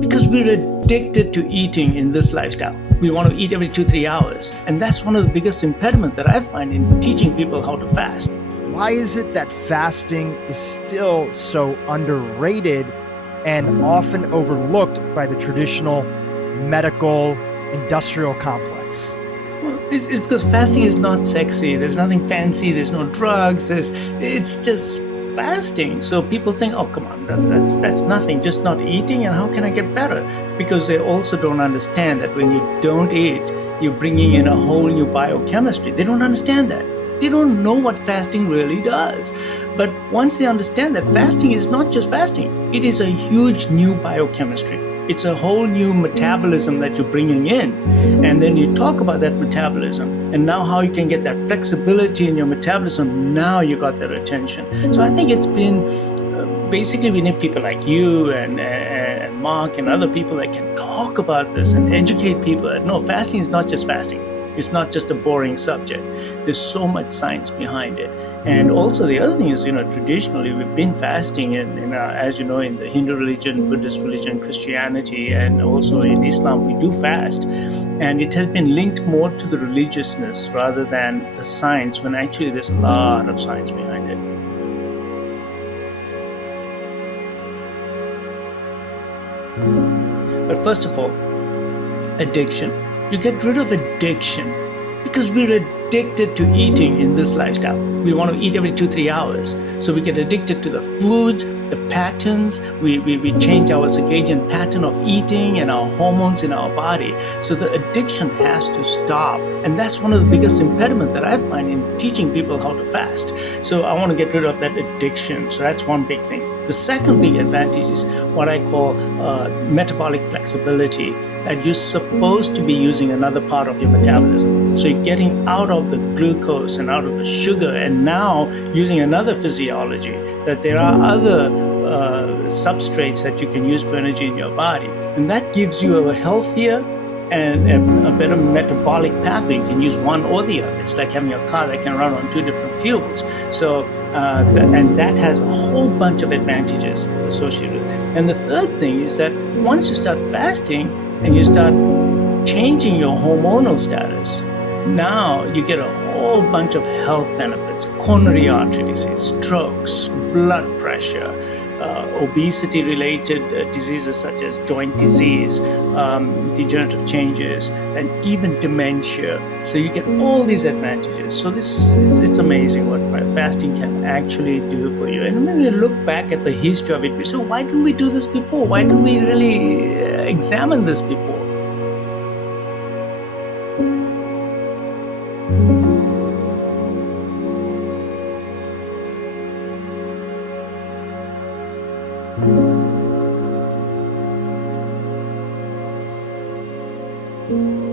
Because we're addicted to eating in this lifestyle. We want to eat every 2-3 hours. And that's one of the biggest impediments that I find in teaching people how to fast. Why is it that fasting is still so underrated and often overlooked by the traditional medical industrial complex? Well, it's because fasting is not sexy. There's nothing fancy. There's no drugs. It's just fasting. So people think, oh, come on, that's nothing, just not eating. And how can I get better? Because they also don't understand that when you don't eat, you're bringing in a whole new biochemistry. They don't understand that. They don't know what fasting really does. But once they understand that fasting is not just fasting, it is a huge new biochemistry. It's a whole new metabolism that you're bringing in. And then you talk about that metabolism and now how you can get that flexibility in your metabolism. Now you got their attention. So I think it's been basically we need people like you and Mark and other people that can talk about this and educate people that no, fasting is not just fasting. It's not just a boring subject. There's so much science behind it. And also the other thing is, traditionally we've been fasting as you know, in the Hindu religion, Buddhist religion, Christianity, and also in Islam, we do fast. And it has been linked more to the religiousness rather than the science, when actually there's a lot of science behind it. But first of all, addiction. You get rid of addiction because we're addicted to eating in this lifestyle. We want to eat every 2-3 hours. So we get addicted to the foods, the patterns. We change our circadian pattern of eating and our hormones in our body. So the addiction has to stop. And that's one of the biggest impediments that I find in teaching people how to fast. So I want to get rid of that addiction. So that's one big thing. The second big advantage is what I call metabolic flexibility, that you're supposed to be using another part of your metabolism. So you're getting out of the glucose and out of the sugar and now using another physiology, that there are other substrates that you can use for energy in your body. And that gives you a healthier and a better metabolic pathway. You can use one or the other. It's like having a car that can run on 2 different fuels. So, and that has a whole bunch of advantages associated with it. And the third thing is that once you start fasting and you start changing your hormonal status, now you get a whole bunch of health benefits: coronary artery disease, strokes, blood pressure, obesity-related diseases such as joint disease, degenerative changes, and even dementia. So you get all these advantages. So it's amazing what fasting can actually do for you. And when we look back at the history of it, we say, why didn't we do this before? Why didn't we really examine this before? Thank you.